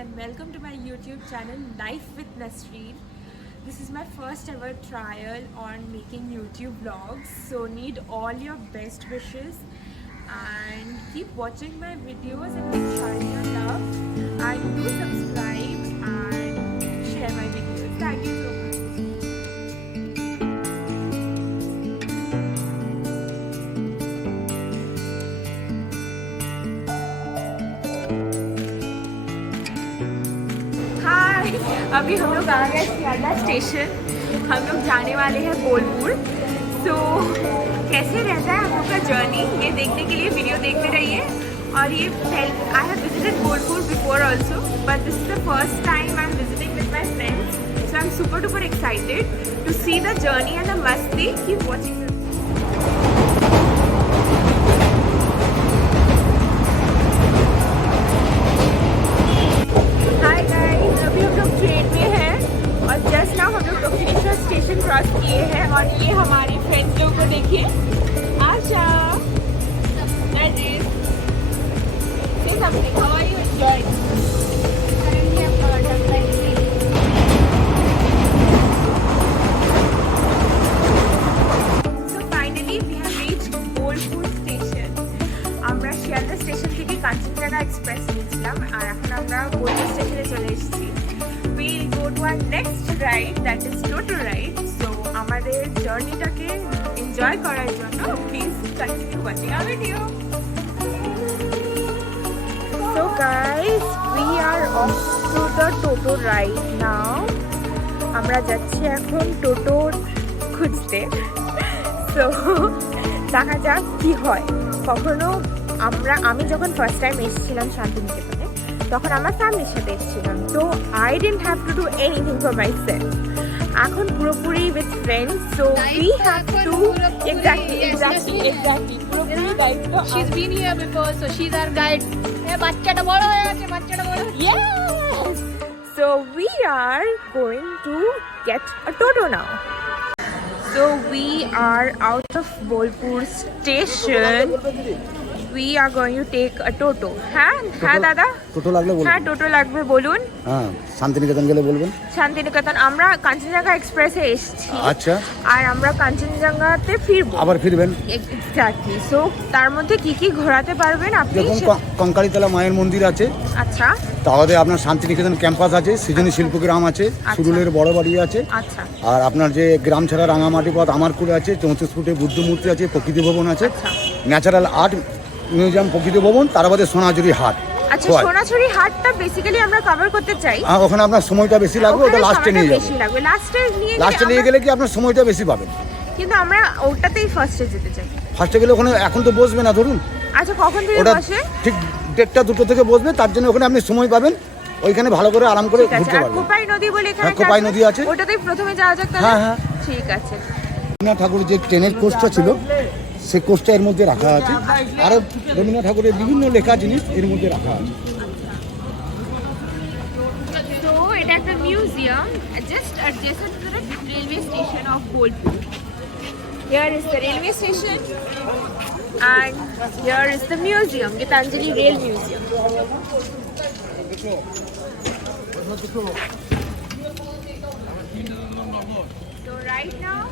and welcome to my YouTube channel Life with Nasreen. This is my first ever trial on making YouTube vlogs, so need all your best wishes and keep watching my videos and keep showing your love and do subscribe and share my videos. Thank you so much. अभी हम लोग आ गए सियालदा स्टेशन। हम लोग जाने वाले हैं बोलपुर। सो कैसे रहता है हम लोग का जर्नी, ये देखने के लिए वीडियो देखते रहिए। और ये I have visited Bolpur before also, but this is the first time I am visiting with my friends, so I am super duper excited to see the journey and the मस्ती। Keep watching. जस्ट नाउ हम लोग Dakshineswar station cross किए हैं और ये हमारे फ्रेंड्स लोगों को देखिए। आशा, Narjis, say something. How are you enjoying? Currently I'm done by So finally we have reached Bolpur station. আমরা শিয়ালদা স্টেশন থেকে কাঞ্চনজঙ্ঘা এক্সপ্রেস নিয়েছিলাম আর এখন আমরা বোলপুর স্টেশনে চলে এসেছি। We'll go to our next ride, that is Toto ride. So আমাদের জার্নিটাকে এনজয় করার জন্য please continue watching our video. So guys, we are off to the Toto ride now. আমরা যাচ্ছি এখন টোটো খুঁজতে। So দেখা যাক কি হয়। কখনো আমি যখন ফার্স্ট টাইম এসেছিলাম শান্তিনিকেতনে তখন আমার ফ্যামিলির সাথে এসেছিলাম, তো I didn't have to do anything for myself. এখন পুরোপুরি with friends, so we have to exactly পুরোপুরি দায়িত্ব। She is been here before, so she is our guide. এ বাচ্চাটা বড় হয়ে গেছে, বাচ্চাটা বড়। Yes! So we are going to get a Toto now. So we are out of Bolpur station. We are going to take a Toto. হ্যাঁ দাদা, টোটো লাগলে বলুন। হ্যাঁ টোটো লাগবে বলুন। হ্যাঁ, শান্তিনিকেতন গেলে বলবেন। শান্তিনিকেতন আমরা কাঞ্চনজঙ্ঘা এক্সপ্রেসে এসেছি। আচ্ছা। আর আমরা কাঞ্চনজঙ্ঘাতে ফিরবো। আবার ফিরবেন। এক্স্যাক্টলি। সো তার মধ্যে কি কি ঘোরাতে পারবেন আপনি? দেখুন, কঙ্কালীতলা মায়ের মন্দির আছে। আচ্ছা। তাহলে আপনার শান্তিনিকেতন ক্যাম্পাস আছে, সৃজনী শিল্পগ্রাম আছে, সুরুলের বড় বাড়ি আছে। আচ্ছা। আর আপনার যে গ্রাম ছাড়া রাঙামাটি পথ আমারকুড়ে আছে, 34 ফুটে বুদ্ধ মূর্তি আছে, প্রকৃতি ভবন আছে, ন্যাচারাল আর্ট মিউজিয়াম প্রকৃতি ভবন, তার বাদে সোনাঝুরি হাট। আচ্ছা, সোনাঝুরি হাটটা বেসিক্যালি আমরা কভার করতে চাই। ওখানে আপনার সময়টা বেশি লাগবে, ওটা লাস্টে নিয়ে যাবেন। লাস্টে নিয়ে গেলে কি আপনার সময়টা বেশি পাবেন। কিন্তু আমরা ওটাতেই ফার্স্টে যেতে চাই। ফার্স্টে গেলে ওখানে এখন তো বসবে না, ধরুন। আচ্ছা, কখন থেকে বসে? ঠিক 1:30 2টো থেকে বসবে, তার জন্য ওখানে আপনি সময় পাবেন, ওইখানে ভালো করে আরাম করে ঘুরতে পারবেন। কোপাই নদী বলে এখানে কোপাই নদী আছে, ওটাতেই প্রথমে যাওয়া যাক তাহলে। হ্যাঁ, ঠিক আছে। রবীন্দ্রনাথ ঠাকুরের যে ট্রেনের কোচটা ছিল সেই কোচটা এর মধ্যে রাখা আছে, আর রবীন্দ্রনাথ ঠাকুরের বিভিন্ন লেখা জিনিস এর মধ্যে রাখা আছে। তো এটা একটা museum just adjacent to the railway station of Bolpur. Here is the railway station and here is the museum, Gitanjali Rail Museum. So right now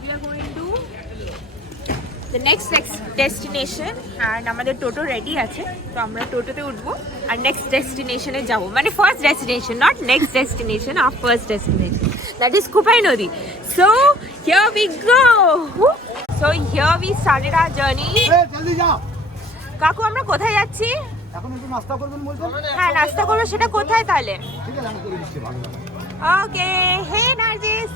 we are going to the next destination and আমাদের টোটো রেডি আছে, তো আমরা টোটোতে উঠবো আর নেক্সট ডেস্টিনেশনে যাব। মানে first destination, not next destination, আর first destination, that is Kopai নদী। So here we go. So here we started our journey. কাকু, আমরা কোথায় যাচ্ছি? এখন একটু নাস্তা করবেন বলছেন? হ্যাঁ, নাস্তা করবো। সেটা কোথায় তাহলে? ঠিক আছে, আমি করে দিচ্ছি। ভালো। Okay. Hey Nargis,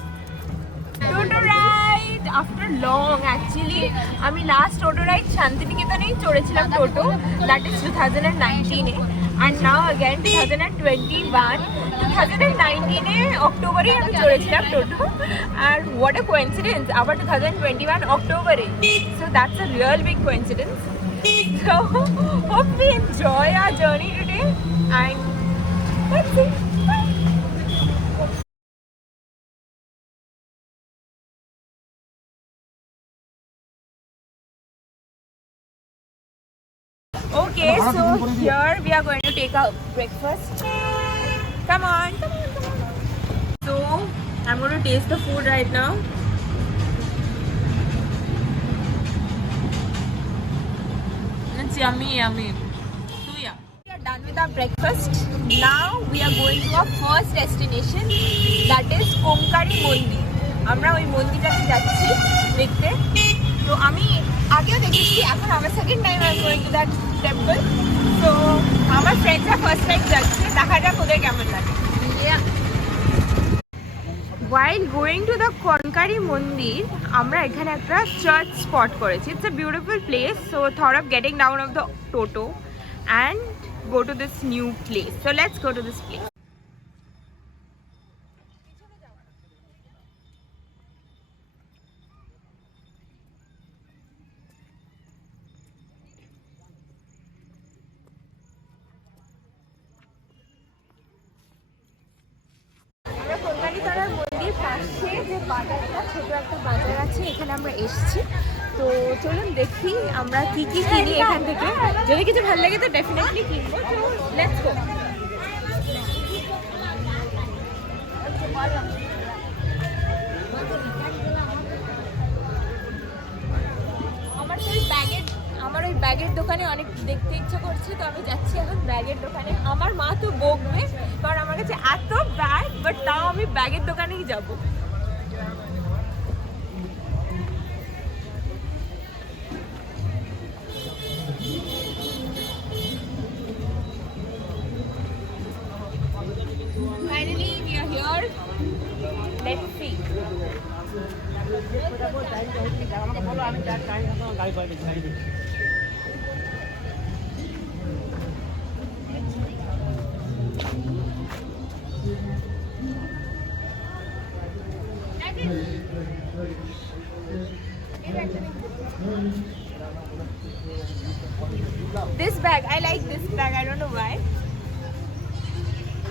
toto ride after long. Actually আমি লাস্ট টোটো রাইড শান্তিনিকেতনেই চড়েছিলাম টোটো, দ্যাট ইজ 2019-এ, অ্যান্ড নাও অ্যাগেন 2021। 2019-এ অক্টোবরে আমি চড়েছিলাম টোটো, আর হোয়াট এ কোইন্সিডেন্স, আবার 2021 অক্টোবরে। So that's a real big coincidence. So hope we enjoy our journey today and let's see. Okay, so here we are going to take our breakfast. Come on. So, I'm going to taste the food right now. It's yummy. So yeah, we are done with our breakfast. Now we are going to our first destination, that is Konkari Mondir. আমরা ওই মন্দিরটাতে যাচ্ছি দেখতে। তো আমি আগেও দেখেছি, এখন আমার second time I am going to that temple. তো আমার ফ্রেন্ডসরা ফার্স্ট টাইম যাচ্ছে, দেখা যাক ওদের কেমন লাগে। While going to the Konkari Mondir, আমরা এখানে একটা চার্চ স্পট করেছি। It's a beautiful place, so thought of getting down of the Toto and go to this new place. So let's go to this place. কোনকালীতলার মন্দির পাশে যে বাজারটা, ছোট একটা বাজার আছে, এখানে আমরা এসেছি। তো চলুন দেখি আমরা কি কি কিনি এখান থেকে। যদি কিছু ভালো লাগে তো ডেফিনেটলি কিনবো। তো লেটস গো। আমার ওই ব্যাগের দোকানে অনেক দেখতে ইচ্ছা করছে, তো আমি যাচ্ছি এখন ব্যাগের দোকানে। আমার মা তো বকবে, কারণ আমার কাছে এত ব্যাগ, বাট তাও আমি ব্যাগের দোকানেই যাবো। Finally, we are here. Let's see. This bag, I like this bag. I don't know why.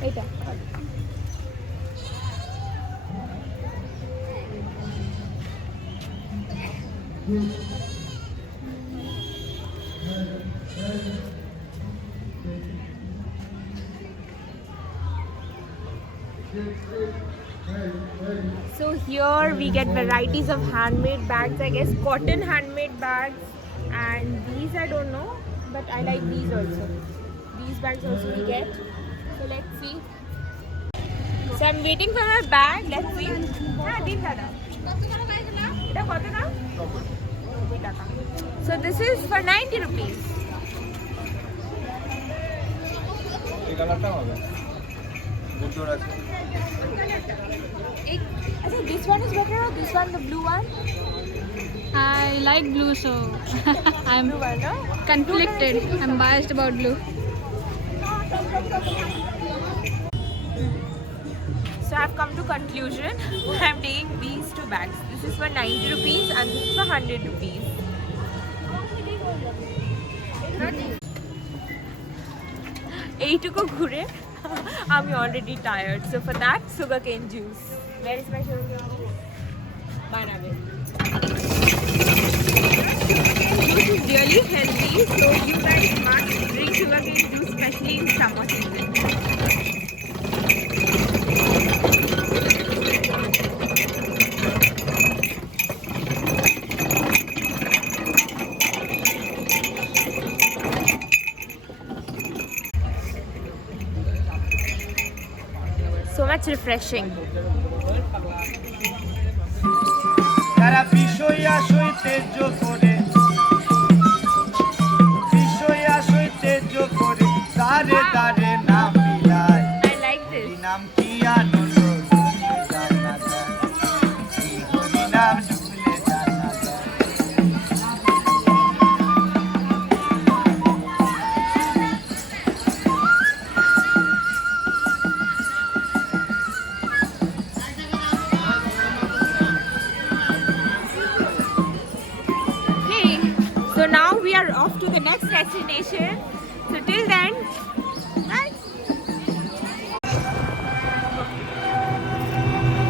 Eta. So here we get varieties of handmade bags, I guess cotton handmade bags, and these I don't know, but I like these also. These bags also we get. So let's see. So I'm waiting for my bag. Let's see. हाँ दिन दादा। এটা কত দাম? 90 টাকা। So this is for 90 rupees. এই কালারটা হবে। বুদ্ধর আছে। अच्छा, this one is better or this one, the blue one? I like blue, so I'm Blue one, no? conflicted. I'm biased about blue. So I've come to conclusion. I'm taking these two bags. This is for 90 rupees and this is for 100 rupees. এইটুকু ঘুরে আমি already tired. So for that, sugarcane juice. Where is my sugarcane juice? Banana. Juice is really healthy, so you guys must drink sugarcane juice, especially in summer season. So much refreshing. তারা বিষয়া সইতে করে বিষয়া সইতে করে তারে তারে নাম মিলায় I like this. নাম কি আনন্দ জানা যায় হরি নাম শুনলে জানা যায় Okay, so now we are off to the next destination. So till then, bye.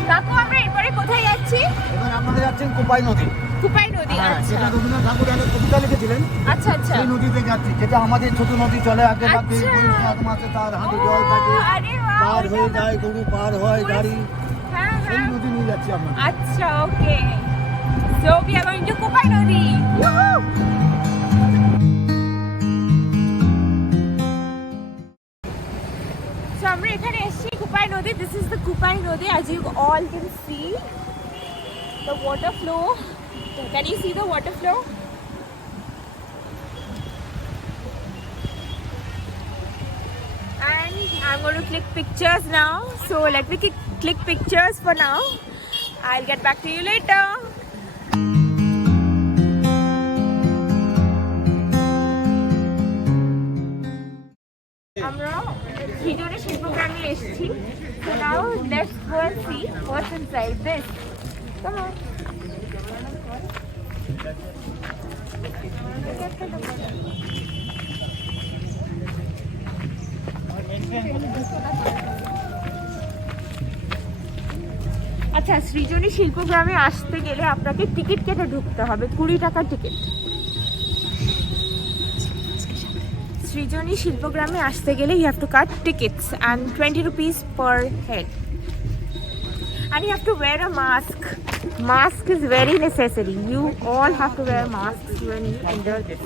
কাকু আমরা এরপরে কোথায় যাচ্ছি? এবার আপনারা যাচ্ছেন কোপাই নদী। কুপাই নদী, হ্যাঁ, আচ্ছা যেটা রবীন্দ্রনাথ ঠাকুর একটা কবিতা লিখেছিলেন, আচ্ছা আচ্ছা। সেই নদীতে যাচ্ছি, যেটা আমাদের ছোট নদী চলে আগে বাকি আচ্ছা। বৈশাখ মাসে তার হাতে জল থাকে, আরে বাহ, পার হয়ে যায় গরু, পার হয় গাড়ি, হ্যাঁ সেই হ্যাঁ, নদী নিয়ে যাচ্ছি আমরা। আচ্ছা ওকে। So we are going to Kopai নদী। Woohoo! So আমরা এখানে এসেছি কুপাই নদী। This is the কুপাই নদী, as you all can see the water flow. Can you see the water flow? And I'm going to click pictures now. So let me click pictures for now. I'll get back to you later. আমরা ভিডিওতে শিল্পগ্রামে এসেছি। So now let's go and see what's inside this. Come on. আচ্ছা, সৃজনী শিল্পগ্রামে আসতে গেলে আপনাকে টিকিট কেটে ঢুকতে হবে, 20 টাকার টিকিট। সৃজনী শিল্পগ্রামে আসতে গেলে you have to cut tickets and 20 rupees per head. And you have to wear a mask. Mask is very necessary. You all have to wear masks when you enter this.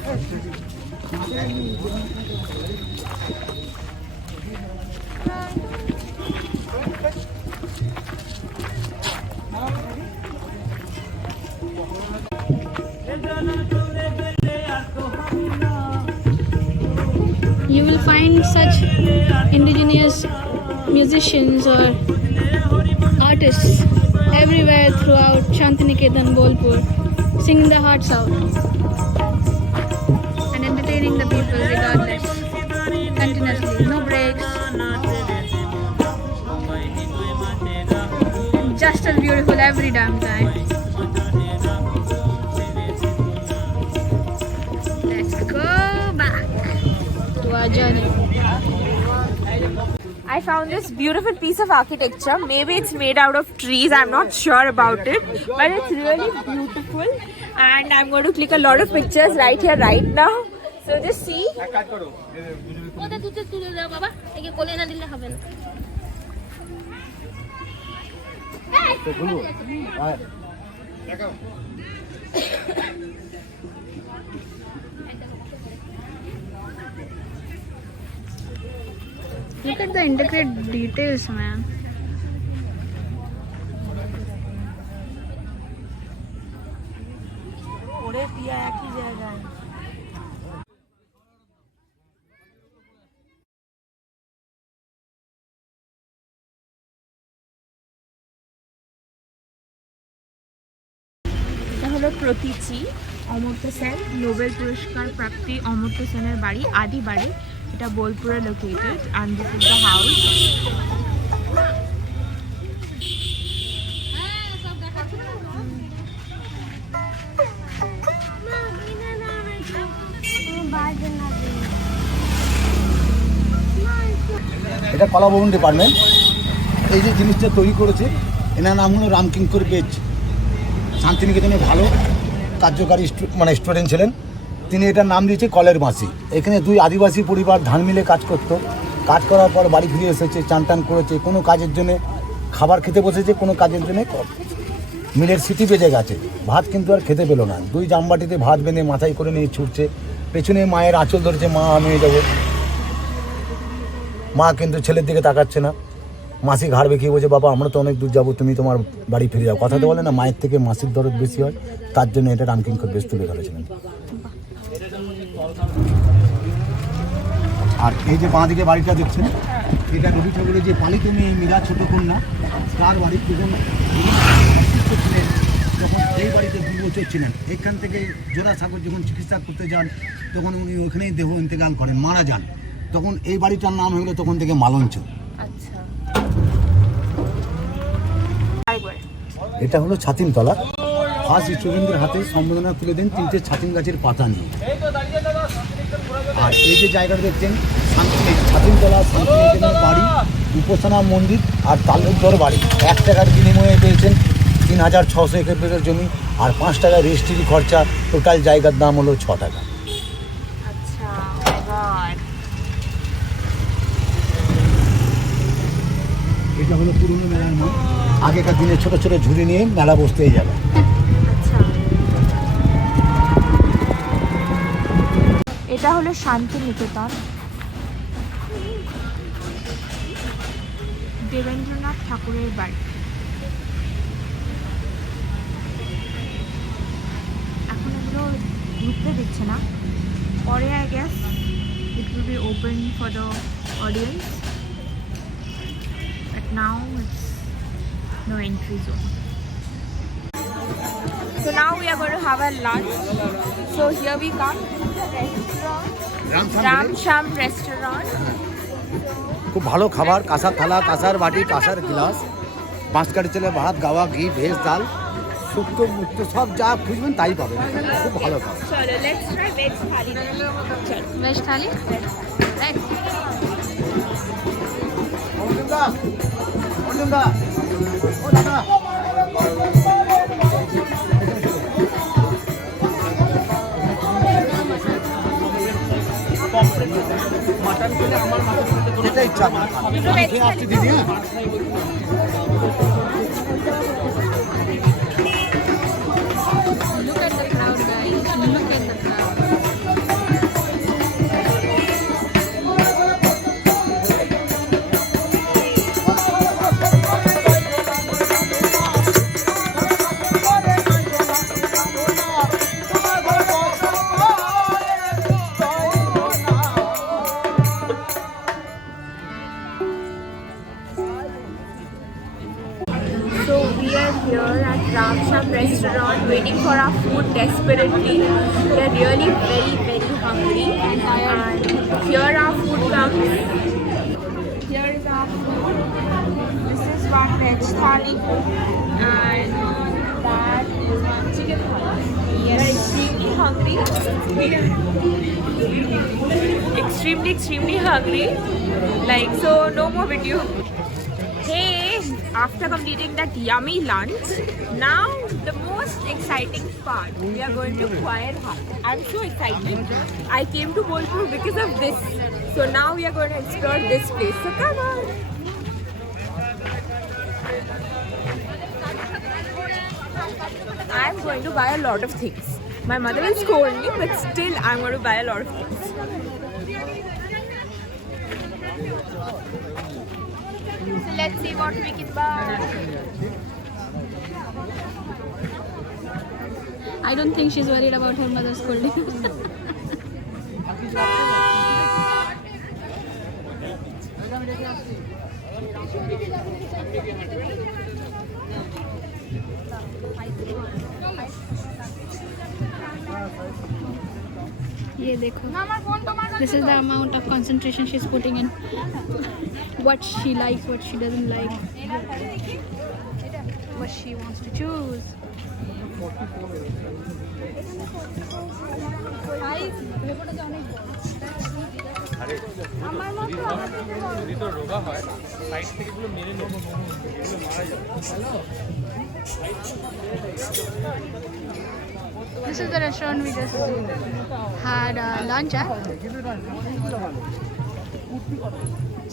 You will find such indigenous musicians or artists everywhere throughout Shantiniketan, Bolpur, singing their hearts out and entertaining the people regardless, continuously, no breaks. Just as beautiful every damn time. Let's go back to our journey. I found this beautiful piece of architecture. Maybe it's made out of trees, I'm not sure about it, but it's really beautiful. And I'm going to click a lot of pictures right here, right now. So just see. ওটা দুটো তুলে দাও বাবা, একে কোলে না দিলে হবে না। Look at the intricate details, man. ওরে পিয়া একই জায়গায়। এটা হলো প্রতীচি অমর্ত্য সেন, নোবেল পুরস্কার প্রাপ্তি অমর্ত্য সেনের বাড়ি, আদি বাড়ি। এটা বোলপুরে located and this is the house. এটা কলাভবন ডিপার্টমেন্ট। এই যে জিনিসটা তৈরি করেছে, এনার নাম হলো রামকিঙ্কর বেজ। শান্তিনিকেতনে ভালো কার্যকারী মানে স্টুডেন্ট ছিলেন তিনি। এটার নাম দিয়েছে কলের বাঁশি। এখানে দুই আদিবাসী পরিবার ধান মিলে কাজ করতো। কাজ করার পর বাড়ি ফিরে এসেছে, চান টান করেছে, কোনো কাজের জন্যে খাবার খেতে বসেছে, কোনো কাজের জন্যে মিলের সিটি বেজে গেছে, ভাত কিন্তু আর খেতে পেলো না। দুই জামবাটিতে ভাত বেঁধে মাথায় করে নিয়ে ছুটছে, পেছনে মায়ের আঁচল ধরেছে, মা আমি যাবো। মা কিন্তু ছেলের দিকে তাকাচ্ছে না। মাসি ঘাড় বেঁকিয়ে বলছে, বাবা আমরা তো অনেক দূর যাবো, তুমি তোমার বাড়ি ফিরে যাও। কথাতে বলে না, মায়ের থেকে মাসির দরদ বেশি হয়, তার জন্য এটা রামকিঙ্কর বেশ তুলে ধরেছিলেন। আর এই যে বাঁ দিকে বাড়িটা দেখছেন, এটা রবি ঠাকুরের যে পালিত মেয়ে মীরা ছোট কন্যা, তার বাড়ি যখন ছিলেন তখন এই বাড়িতে 2 বছর ছিলেন। এখান থেকে জোড়াসাগর যখন চিকিৎসা করতে যান তখন উনি ওখানেই দেহ ইন্তেকাল করেন, মারা যান। তখন এই বাড়িটার নাম হলো তখন থেকে মালঞ্চ। আচ্ছা, এটা হলো ছাতিমতলা। ফার্স্ট স্টুডেন্টদের হাতে সম্বোধনা তুলে দেন 3টে ছাতিম গাছের পাতা নিয়ে। আর এই যে জায়গাটা দেখছেন ছাতিমতলা, শান্তিনিকেতনের বাড়ি, উপাসনা মন্দির আর তালুকদার বাড়ি 1 টাকার বিনিময়ে পেয়েছেন 3600 একরের জমি, আর 5 টাকা রেজিস্ট্রি খরচা, টোটাল জায়গার দাম হলো 6 টাকা। আচ্ছা, my God. এটা হলো পুরনো মেলার মাঠ। আগেকার দিনে ছোট ছোট ঝুড়ি নিয়ে মেলা বসতে যাবে। আচ্ছা, এটা হলো শান্তিনিকেতন। দেবেন্দ্রনাথ ঠাকুরের বাড়ি। এখন এগুলো ঢুকতে দিচ্ছে না, পরে I guess it will be open for the audience, but now it's no entry zone. So now we are going to have a lunch. So here we come to the restaurant, Ramsham restaurant. খুব ভালো খাবার, কাঁসার থালা, কাঁসার বাটি, কাঁসার গ্লাস, বাঁশকাঠি ছেলে ভাত, গাওয়া ঘি, ভেজ ডাল, শুক্তো মুক্তো সব যা খুঁজবেন তাই পাবেন। খুব ভালো খাবার। Chalo, let's try veg thali. Veg thali right যেটা ইচ্ছা আমার খেয়ে আসছি দিদি। হ্যাঁ, Look at the crowd, guys. Look at the crowd. So we are here at Ramsham restaurant waiting for our food desperately. We are really very hungry, and here our food comes. Here is our food. This is one veg thali, and that is one chicken thali. We are extremely hungry. Extremely hungry. Like, so no more video. Hey, after completing that yummy lunch, now the most exciting part. We are going to Choir Hut. I'm so excited. I came to Bolpur because of this. So now we are going to explore this place. So come on. I'm going to buy a lot of things. My mother will scold me, but still I'm going to buy a lot of things. So let's see what we can buy. I don't think she's worried about her mother scolding. ये देखो, this is the amount of concentration she's putting in what she likes, what she doesn't like, what she wants to choose. যদি তো রোগা হয় সাইড থেকে এগুলো মেরে নেবো, এগুলো মারা যাবে। This is the restaurant we just had lunch at.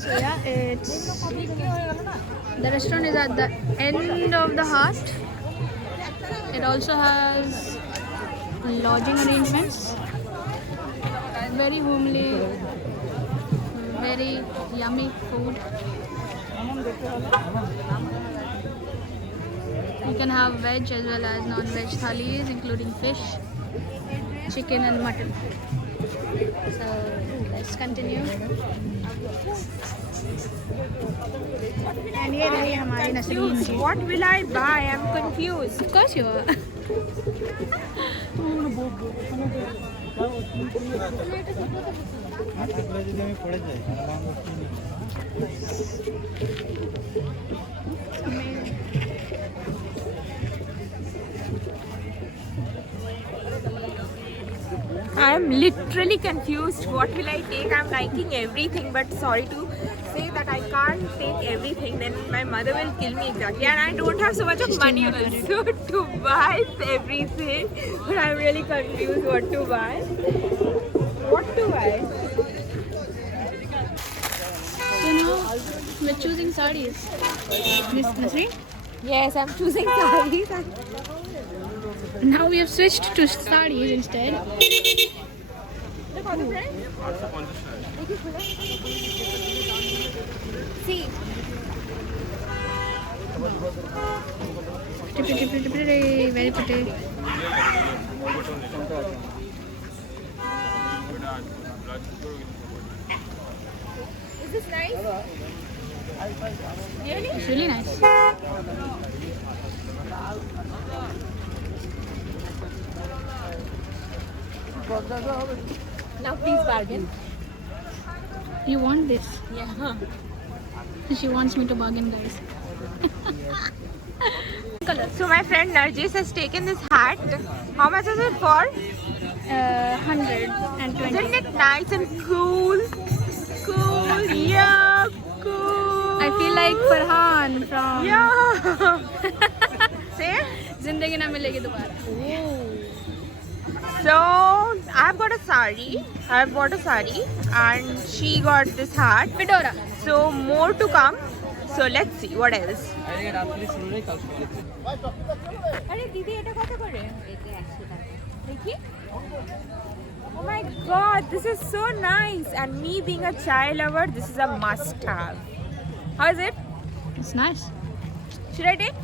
So yeah, it's the restaurant is at the end of the hut. It also has lodging arrangements. Very homely, very yummy food. You can have veg as well as non-veg thalis, including fish, chicken and mutton. So let's continue. And here is हमारी नसरीन जी. What will I buy? I'm confused. Of course you are. যদি আমি পড়ে যাই I am literally confused. What will I take? I'm liking everything, but sorry to say that I can't take everything. Then my mother will kill me exactly, and I don't have so much of money also to buy everything. But I'm really confused what to buy. What to buy? So now we're choosing sarees. Miss Nasreen? Yes, I'm choosing sarees. Now we have switched to sarees instead. See. Pretty, very pretty. Is this nice? Really? It's really nice. Now please bargain. You want this? Yeah. She wants me to bargain, guys. So my friend Narjis has taken this hat. How much is it for? 120. Isn't it nice and cool? Cool, yeah, cool. I feel like Farhan from Yeah. Say? Zindagi Na Milegi Dobara. So I've got a sari. I've bought a sari, and she got this hat. Fedora. So more to come. So let's see what else. আরে দিদি এটা কত করে? দেখি। Oh my god, this is so nice, and me being a child lover, this is a must have. How is it? It's nice. Should I take?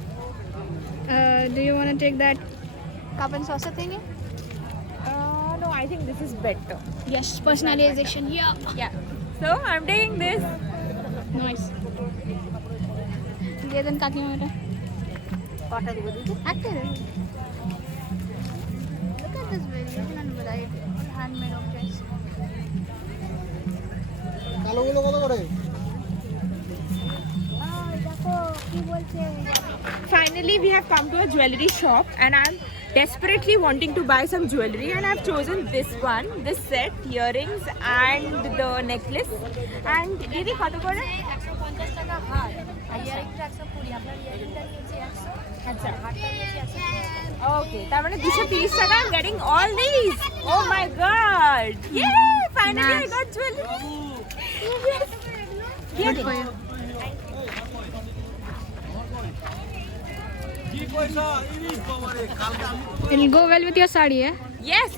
Do you want to take that cup and saucer thingy? No, I think this is better. Yes, personalization. Yeah. So I'm taking this. Nice. Give them kaki mera. কটা দিব দিদি? Actor. Look at this video. Handmade objects. কালোগুলো কত করে? Finally, we have come to a jewelry shop, and I'm desperately wanting to buy some jewelry, and I've chosen this one, this set, earrings and the necklace. And didi কত করে? 150 টাকা হার আর ইয়ারিংটা 120 আপনার ইয়ারিংটা নিয়েছি 100 আচ্ছা হারটা নিয়েছি 130 okay, তার মানে 230 টাকা I'm getting all these. Oh my god, yay, finally I got jewelry. Yes. Good for you. It'll go well with your sari, eh? Yes,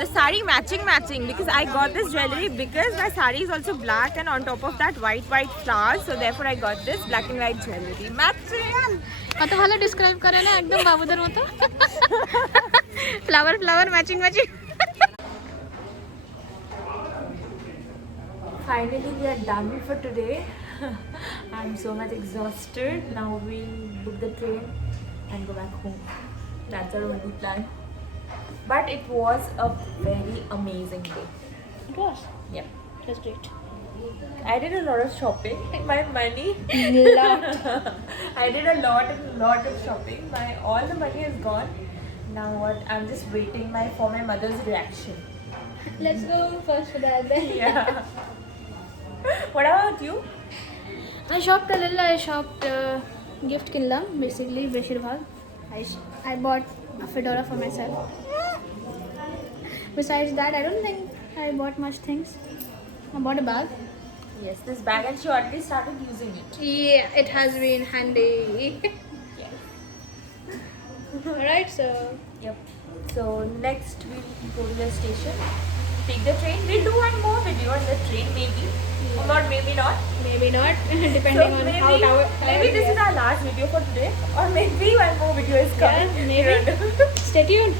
the sari matching because I got this jewelry because my sari is also black, and on top of that white flowers, so therefore I got this black and white jewelry matching. কত ভালো ডেসক্রাইব করে না একদম বাবুদের মতো flower matching Finally, we are done for today. I'm so much exhausted. Now we book the train and go back home. That's our only plan. But it was a very amazing day. It was. Yeah. It was great. I did a lot of shopping. My money. I did a lot of shopping. All the money is gone. Now what? I'm just waiting for my mother's reaction. Let's go first for that then. Yeah. What about you? I shopped a little. I shopped gift kinlam basically Beshirvag. I bought a fedora for myself. Besides that, I don't think I bought much things. I bought a bag. Yes, this bag, and she already started using it. Yeah, it has been handy. Yes. Alright, so Yep. So next we'll go to the station, take the train. We'll do one more video on the train, maybe. Or not, maybe not. maybe not, depending So on maybe, how maybe this is our last video for today, or maybe one more video is coming. Yeah, maybe. Stay tuned.